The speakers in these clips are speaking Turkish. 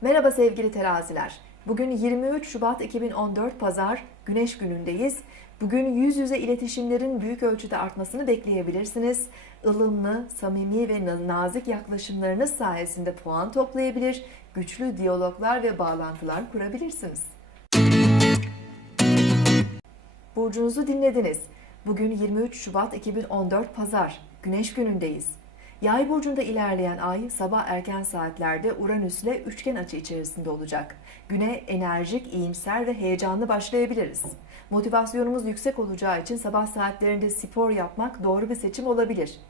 Merhaba sevgili teraziler. Bugün 23 Şubat 2014 Pazar Güneş günündeyiz. Bugün yüz yüze iletişimlerin büyük ölçüde artmasını bekleyebilirsiniz. Ilımlı, samimi ve na- nazik yaklaşımlarınız sayesinde puan toplayabilir, güçlü diyaloglar ve bağlantılar kurabilirsiniz. Burcunuzu dinlediniz. Bugün 23 Şubat 2014 Pazar, Güneş günündeyiz. Yay burcunda ilerleyen ay sabah erken saatlerde Uranüs'le üçgen açı içerisinde olacak. Güne enerjik, iyimser ve heyecanlı başlayabiliriz. Motivasyonumuz yüksek olacağı için sabah saatlerinde spor yapmak doğru bir seçim olabilir.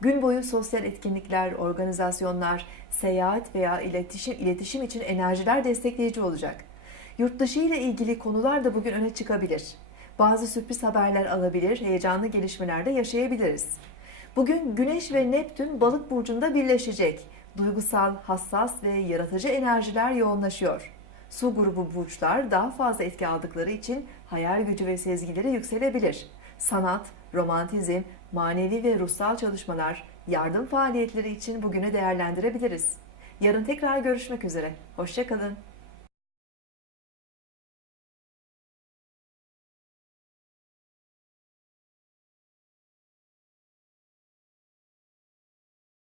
Gün boyu sosyal etkinlikler, organizasyonlar, seyahat veya iletişim, iletişim için enerjiler destekleyici olacak. Yurt dışı ile ilgili konular da bugün öne çıkabilir. Bazı sürpriz haberler alabilir, heyecanlı gelişmeler de yaşayabiliriz. Bugün Güneş ve Neptün balık burcunda birleşecek. Duygusal, hassas ve yaratıcı enerjiler yoğunlaşıyor. Su grubu burçlar daha fazla etki aldıkları için hayal gücü ve sezgileri yükselebilir. Sanat, romantizm, manevi ve ruhsal çalışmalar, yardım faaliyetleri için bugünü değerlendirebiliriz. Yarın tekrar görüşmek üzere. Hoşçakalın.